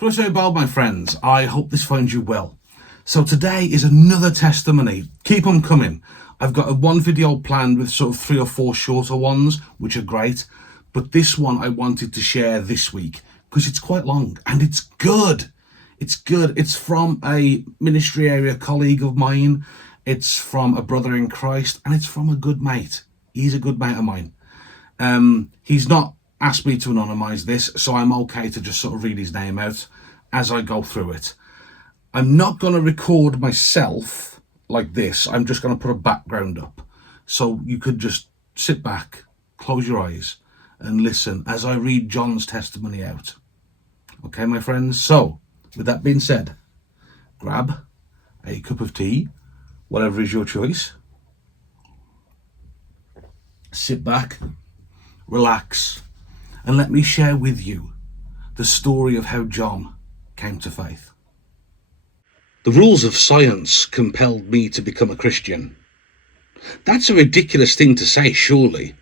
Croeso bawb, my friends. I hope this finds you well. So today is another testimony. Keep them coming. I've got one video planned with sort of 3 or 4 shorter ones, which are great. But this one I wanted to share this week because it's quite long and it's good. It's good. It's from a ministry area colleague of mine. It's from a brother in Christ, and it's from a good mate. He's a good mate of mine. He's not asked me to anonymize this, so I'm okay to just sort of read his name out as I go through it. I'm not going to record myself like this. I'm just going to put a background up. So you could just sit back, close your eyes, and listen as I read John's testimony out. Okay, my friends? So, with that being said, grab a cup of tea, whatever is your choice. Sit back, relax, and let me share with you the story of how John came to faith. The rules of science compelled me to become a Christian. That's a ridiculous thing to say, surely.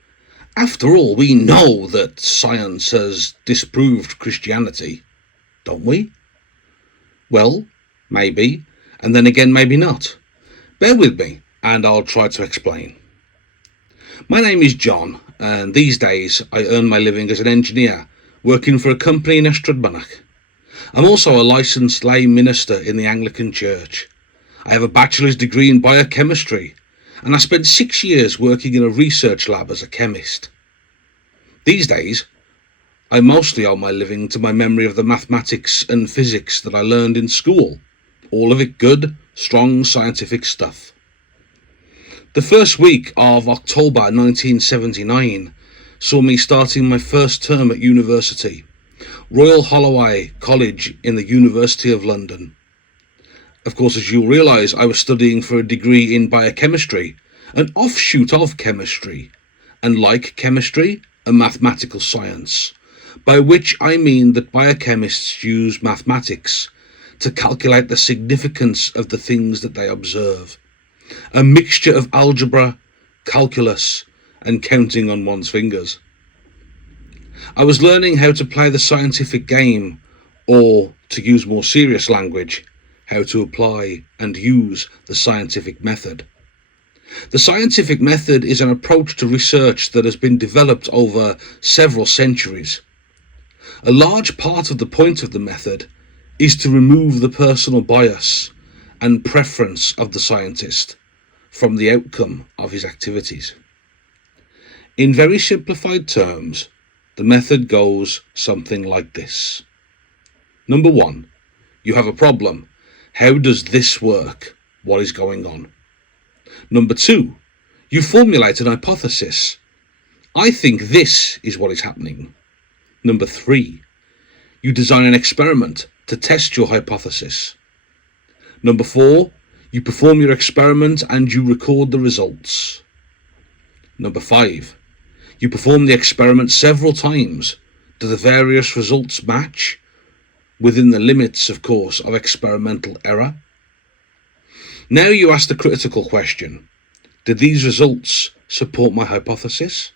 After all, we know that science has disproved Christianity, don't we? Well, maybe, and then again maybe not. Bear with me, and I'll try to explain. My name is John, and these days I earn my living as an engineer, working for a company in Estradbanach. I'm also a licensed lay minister in the Anglican Church. I have a bachelor's degree in biochemistry, and I spent 6 years working in a research lab as a chemist. These days, I mostly owe my living to my memory of the mathematics and physics that I learned in school. All of it good, strong scientific stuff. The first week of October 1979 saw me starting my first term at university, Royal Holloway College in the University of London. Of course, as you'll realise, I was studying for a degree in biochemistry, an offshoot of chemistry, and like chemistry, a mathematical science, by which I mean that biochemists use mathematics to calculate the significance of the things that they observe. A mixture of algebra, calculus, and counting on one's fingers. I was learning how to play the scientific game, or, to use more serious language, how to apply and use the scientific method. The scientific method is an approach to research that has been developed over several centuries. A large part of the point of the method is to remove the personal bias and preference of the scientist from the outcome of his activities. In very simplified terms, the method goes something like this. Number 1, you have a problem. How does this work? What is going on? Number 2, you formulate an hypothesis. I think this is what is happening. Number 3, you design an experiment to test your hypothesis. Number 4, you perform your experiment and you record the results. Number 5, you perform the experiment several times. Do the various results match? Within the limits, of course, of experimental error. Now you ask the critical question. Did these results support my hypothesis?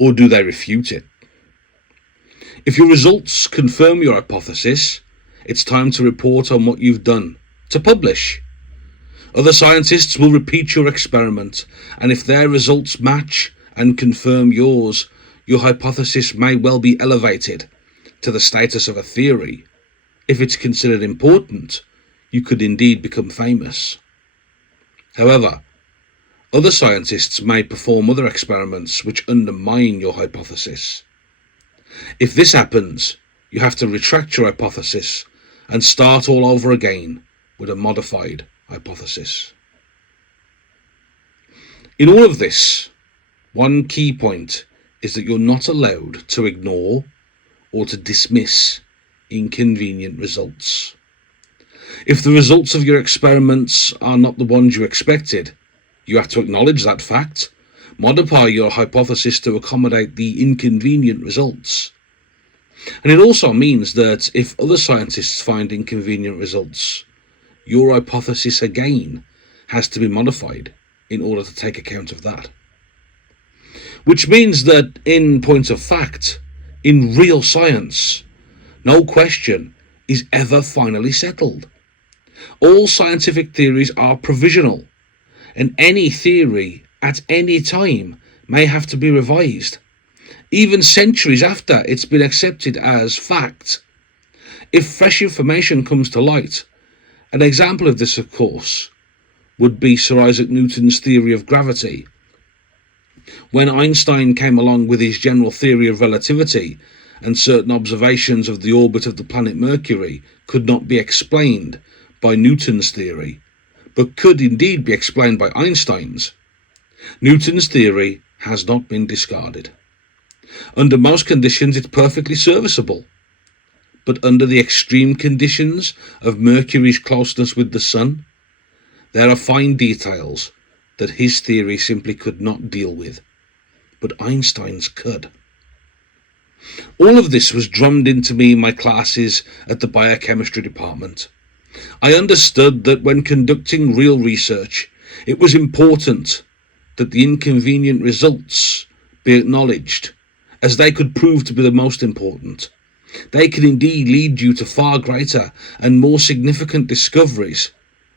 Or do they refute it? If your results confirm your hypothesis, it's time to report on what you've done, to publish. Other scientists will repeat your experiment, and if their results match and confirm yours, your hypothesis may well be elevated to the status of a theory. If it's considered important, you could indeed become famous. However, other scientists may perform other experiments which undermine your hypothesis. If this happens, you have to retract your hypothesis and start all over again with a modified hypothesis. In all of this, one key point is that you're not allowed to ignore or to dismiss inconvenient results. If the results of your experiments are not the ones you expected, you have to acknowledge that fact, modify your hypothesis to accommodate the inconvenient results. And it also means that if other scientists find inconvenient results, your hypothesis again has to be modified in order to take account of that. Which means that, in point of fact, in real science, no question, is ever finally settled. All scientific theories are provisional, and any theory at any time may have to be revised, even centuries after it's been accepted as fact. If fresh information comes to light, an example of this, of course, would be Sir Isaac Newton's theory of gravity. When Einstein came along with his general theory of relativity, and certain observations of the orbit of the planet Mercury could not be explained by Newton's theory, but could indeed be explained by Einstein's, Newton's theory has not been discarded. Under most conditions it's perfectly serviceable, but under the extreme conditions of Mercury's closeness with the Sun, there are fine details that his theory simply could not deal with, but Einstein's could. All of this was drummed into me in my classes at the biochemistry department. I understood that when conducting real research, it was important that the inconvenient results be acknowledged, as they could prove to be the most important. They can indeed lead you to far greater and more significant discoveries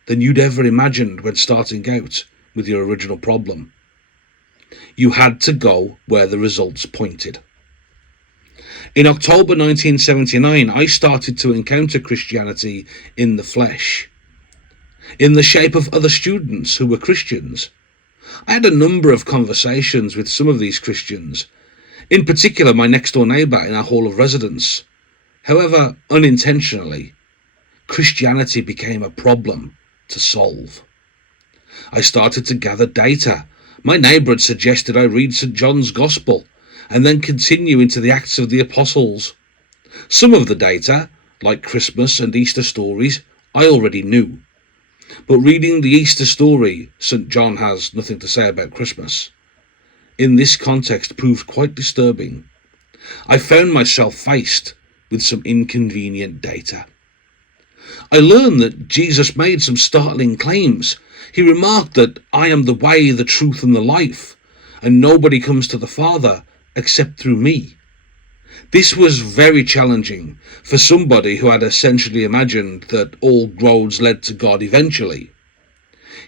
than you'd ever imagined when starting out with your original problem. You had to go where the results pointed. In October 1979, I started to encounter Christianity in the flesh, in the shape of other students who were Christians. I had a number of conversations with some of these Christians, in particular my next-door neighbour in our hall of residence. However, unintentionally, Christianity became a problem to solve. I started to gather data. My neighbour had suggested I read St. John's Gospel and then continue into the Acts of the Apostles. Some of the data, like Christmas and Easter stories, I already knew. But reading the Easter story, St. John has nothing to say about Christmas, in this context proved quite disturbing. I found myself faced with some inconvenient data. I learned that Jesus made some startling claims. He remarked that I am the way, the truth, and the life, and nobody comes to the Father except through me. This was very challenging for somebody who had essentially imagined that all roads led to God eventually.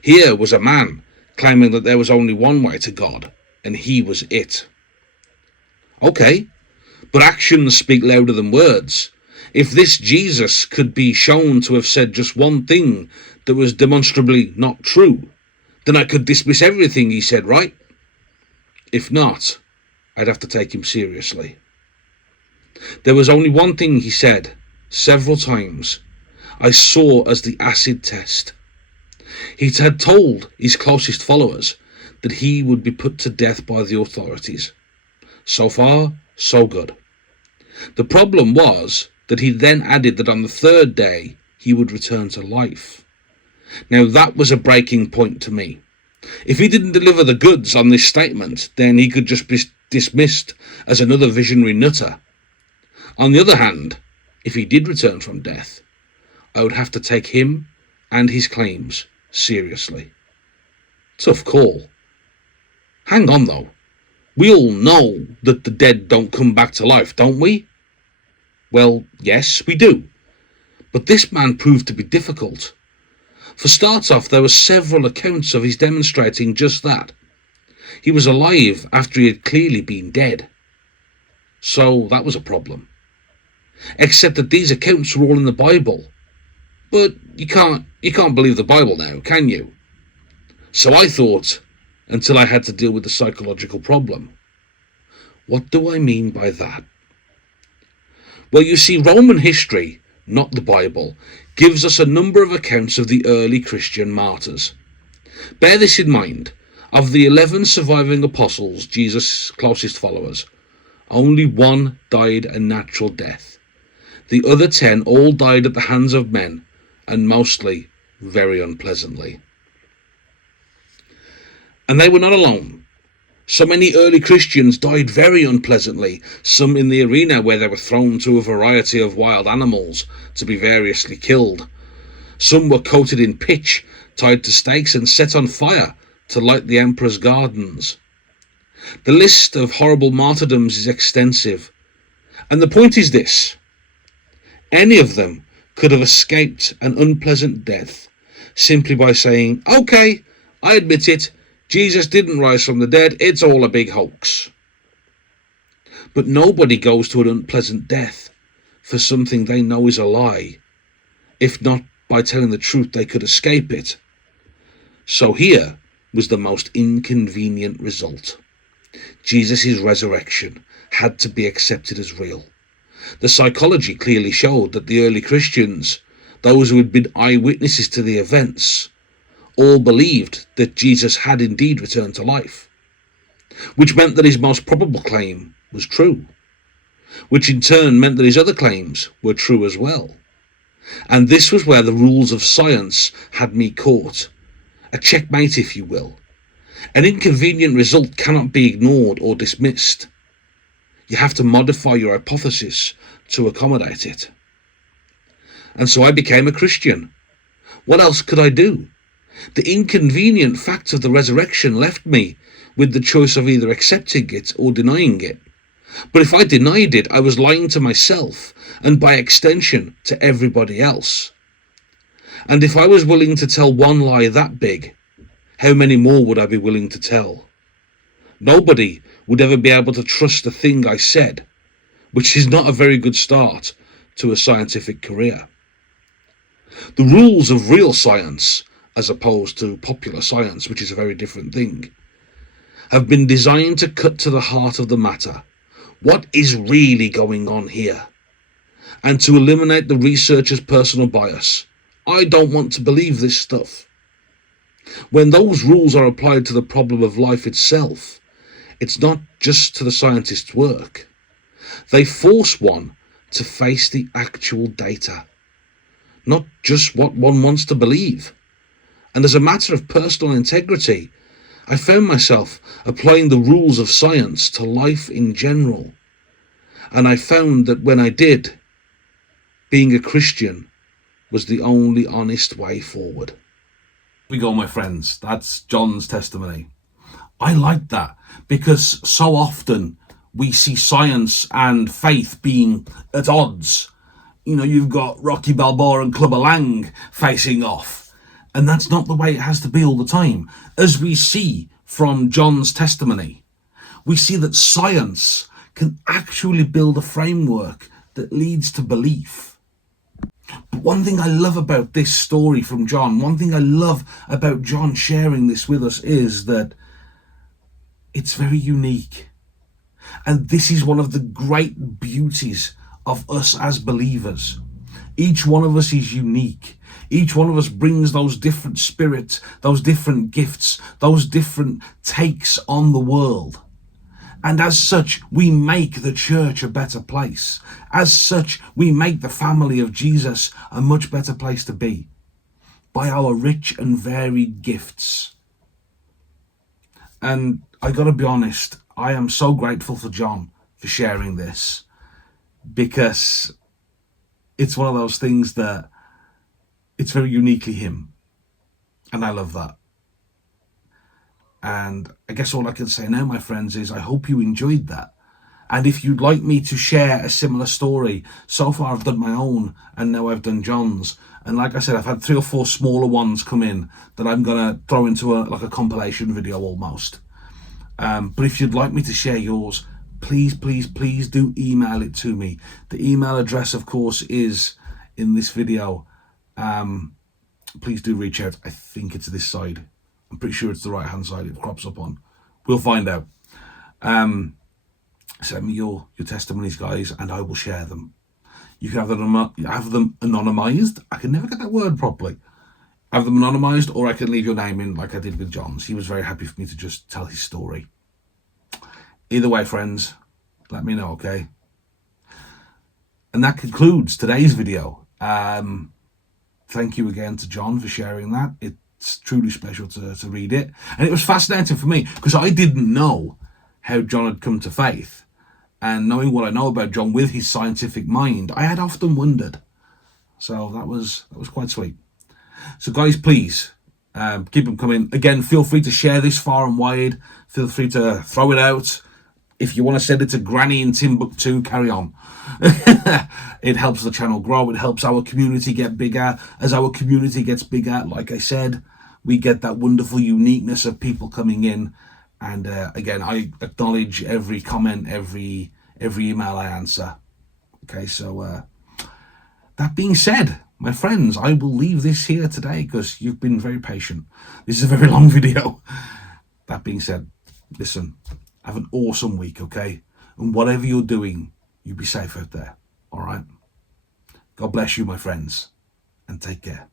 Here was a man claiming that there was only one way to God, and he was it. Okay, but actions speak louder than words. If this Jesus could be shown to have said just one thing that was demonstrably not true, then I could dismiss everything he said, right? If not, I'd have to take him seriously. There was only one thing he said, several times, I saw as the acid test. He had told his closest followers that he would be put to death by the authorities. So far, so good. The problem was that he then added that on the third day he would return to life. Now that was a breaking point to me. If he didn't deliver the goods on this statement, then he could just be dismissed as another visionary nutter. On the other hand, if he did return from death, I would have to take him and his claims seriously. Tough call. Hang on though. We all know that the dead don't come back to life, don't we? Well, yes, we do. But this man proved to be difficult. For starts off, there were several accounts of his demonstrating just that. He was alive after he had clearly been dead. So that was a problem. Except that these accounts were all in the Bible. But you can't believe the Bible now, can you? So I thought, until I had to deal with the psychological problem. What do I mean by that? Well, you see, Roman history, not the Bible, gives us a number of accounts of the early Christian martyrs. Bear this in mind. Of the 11 surviving apostles, Jesus' closest followers, only one died a natural death. The other 10 all died at the hands of men, and mostly very unpleasantly. And they were not alone. So many early Christians died very unpleasantly, some in the arena where they were thrown to a variety of wild animals to be variously killed. Some were coated in pitch, tied to stakes and set on fire to light the emperor's gardens. The list of horrible martyrdoms is extensive. And the point is this: any of them could have escaped an unpleasant death simply by saying, okay, I admit it, Jesus didn't rise from the dead, it's all a big hoax. But nobody goes to an unpleasant death for something they know is a lie, if not by telling the truth they could escape it. So here was the most inconvenient result. Jesus' resurrection had to be accepted as real. The psychology clearly showed that the early Christians, those who had been eyewitnesses to the events, all believed that Jesus had indeed returned to life, which meant that his most probable claim was true, which in turn meant that his other claims were true as well. And this was where the rules of science had me caught, a checkmate if you will. An inconvenient result cannot be ignored or dismissed. You have to modify your hypothesis to accommodate it. And so I became a Christian. What else could I do? The inconvenient fact of the resurrection left me with the choice of either accepting it or denying it. But if I denied it, I was lying to myself and by extension to everybody else. And if I was willing to tell one lie that big, how many more would I be willing to tell? Nobody would ever be able to trust the thing I said, which is not a very good start to a scientific career. The rules of real science, as opposed to popular science, which is a very different thing, have been designed to cut to the heart of the matter. What is really going on here? And to eliminate the researcher's personal bias. I don't want to believe this stuff. When those rules are applied to the problem of life itself, it's not just to the scientist's work. They force one to face the actual data, not just what one wants to believe. And as a matter of personal integrity, I found myself applying the rules of science to life in general. And I found that when I did, being a Christian was the only honest way forward. Here we go, my friends. That's John's testimony. I like that because so often we see science and faith being at odds. You know, you've got Rocky Balboa and Clubber Lang facing off. And that's not the way it has to be all the time. As we see from John's testimony, we see that science can actually build a framework that leads to belief. But one thing I love about this story from John, one thing I love about John sharing this with us is that it's very unique. And this is one of the great beauties of us as believers. Each one of us is unique. Each one of us brings those different spirits, those different gifts, those different takes on the world. And as such, we make the church a better place. As such, we make the family of Jesus a much better place to be by our rich and varied gifts. And I gotta be honest, I am so grateful for John for sharing this, because it's one of those things that it's very uniquely him. And I love that. And I guess all I can say now, my friends, is I hope you enjoyed that. And if you'd like me to share a similar story, so far I've done my own and now I've done John's. And like I said, I've had 3 or 4 smaller ones come in that I'm going to throw into a compilation video almost. But if you'd like me to share yours, please do email it to me. The email address, of course, is in this video. Please do reach out. I think it's this side. I'm pretty sure it's the right hand side it crops up on. We'll find out. Send me your testimonies, guys, and I will share them. You can have them anonymized. I can never get that word properly. Have them anonymized, or I can leave your name in like I did with John's. He was very happy for me to just tell his story. Either way, friends, let me know, okay? And that concludes today's video. Thank you again to John for sharing that. It's truly special to read it. And it was fascinating for me because I didn't know how John had come to faith. And knowing what I know about John with his scientific mind, I had often wondered. So that was quite sweet. So guys, please keep them coming. Again, feel free to share this far and wide. Feel free to throw it out. If you want to send it to Granny in Timbuktu, carry on. It helps the channel grow. It helps our community get bigger. As our community gets bigger, like I said, we get that wonderful uniqueness of people coming in. And again, I acknowledge every comment, every email I answer. Okay, so that being said, my friends, I will leave this here today because you've been very patient. This is a very long video. That being said, listen, have an awesome week, okay? And whatever you're doing, you be safe out there, all right? God bless you, my friends, and take care.